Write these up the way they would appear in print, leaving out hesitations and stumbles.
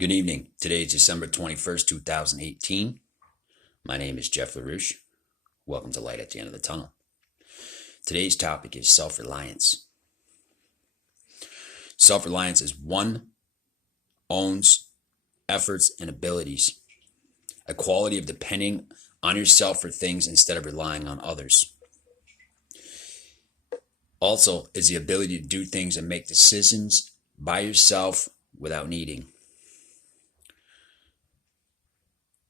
Good evening. Today is December 21st, 2018. My name is Jeff LaRouche. Welcome to Light at the End of the Tunnel. Today's topic is self-reliance. Self-reliance is one owns efforts and abilities, a quality of depending on yourself for things instead of relying on others. Also is the ability to do things and make decisions by yourself without needing.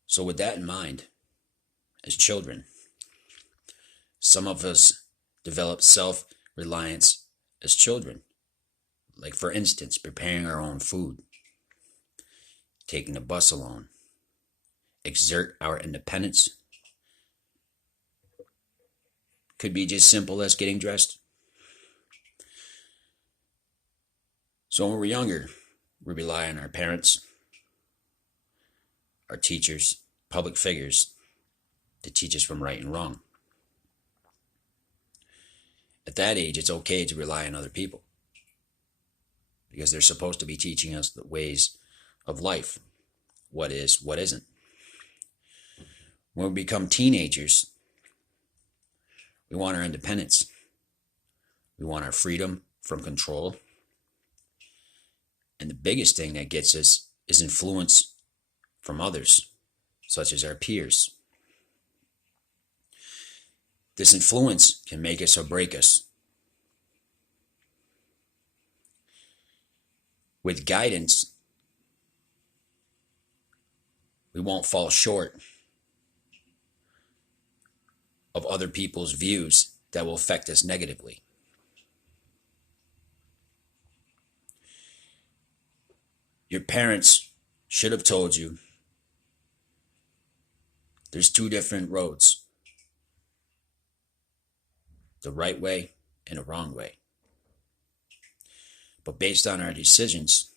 So with that in mind, as children, some of us develop self-reliance as children. Like, for instance, preparing our own food, taking the bus alone, exert our independence. Could be just simple as getting dressed. So when we're younger, we rely on our parents, our teachers, public figures to teach us from right and wrong. At that age, it's okay to rely on other people because they're supposed to be teaching us the ways of life, what is, what isn't. When we become teenagers, we want our independence. We want our freedom from control. And the biggest thing that gets us is influence from others, such as our peers. This influence can make us or break us. With guidance, we won't fall short of other people's views that will affect us negatively. Your parents should have told you there's two different roads, the right way and a wrong way. But based on our decisions,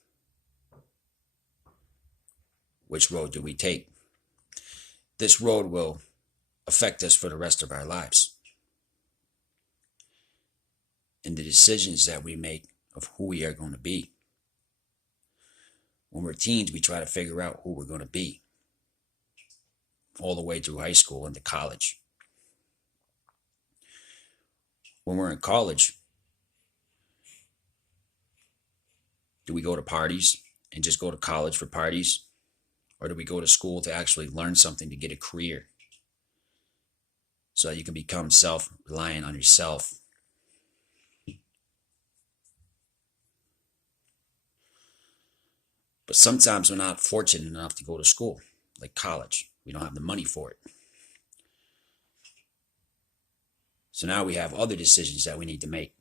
which road do we take? This road will affect us for the rest of our lives. And the decisions that we make of who we are going to be. When we're teens, we try to figure out who we're going to be, all the way through high school and to college. When we're in college, do we go to parties and just go to college for parties? Or do we go to school to actually learn something to get a career so that you can become self-reliant on yourself? But sometimes we're not fortunate enough to go to school, like college. We don't have the money for it. So now we have other decisions that we need to make.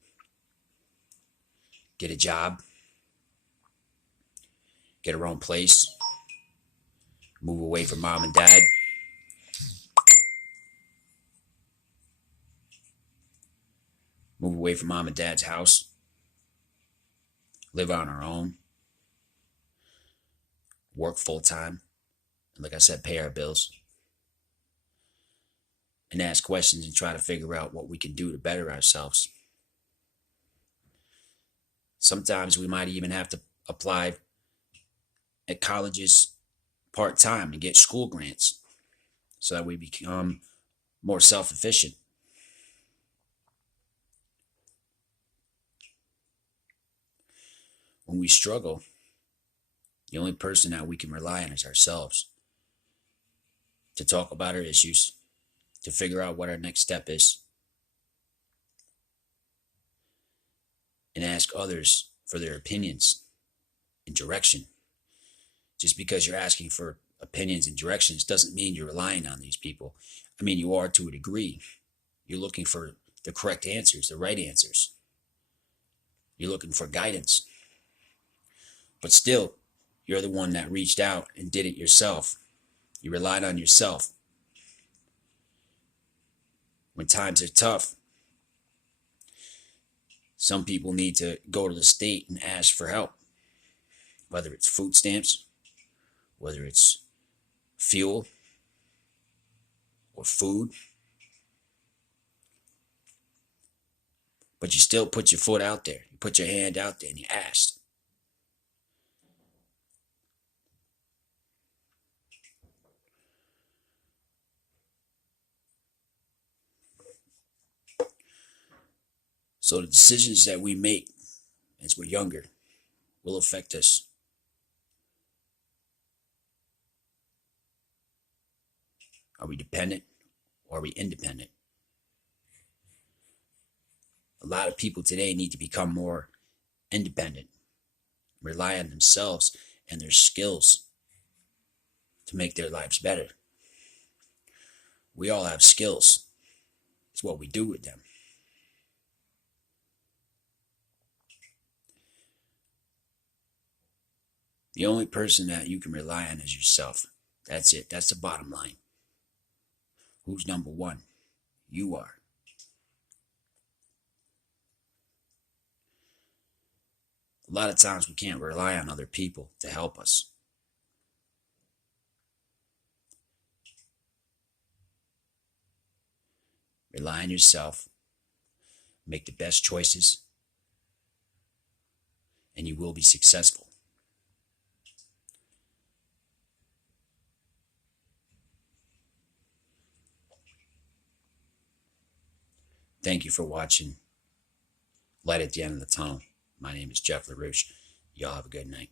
Get a job, get our own place, move away from mom and dad, move away from mom and dad's house, live on our own, work full-time, and like I said, pay our bills, and ask questions and try to figure out what we can do to better ourselves. Sometimes we might even have to apply at colleges part-time and get school grants so that we become more self-efficient. When we struggle, the only person that we can rely on is ourselves to talk about our issues, to figure out what our next step is, and ask others for their opinions and direction. Just because you're asking for opinions and directions doesn't mean you're relying on these people. I mean, you are to a degree. You're looking for the correct answers, the right answers. You're looking for guidance. But still, you're the one that reached out and did it yourself. You relied on yourself. When times are tough, some people need to go to the state and ask for help, whether it's food stamps, whether it's fuel or food. But you still put your foot out there. You put your hand out there and you asked. So the decisions that we make as we're younger will affect us. Are we dependent or are we independent? A lot of people today need to become more independent, rely on themselves and their skills to make their lives better. We all have skills. It's what we do with them. The only person that you can rely on is yourself. That's it. That's the bottom line. Who's number one? You are. A lot of times we can't rely on other people to help us. Rely on yourself, make the best choices, and you will be successful. Thank you for watching Light at the End of the Tunnel. My name is Jeff LaRouche. Y'all have a good night.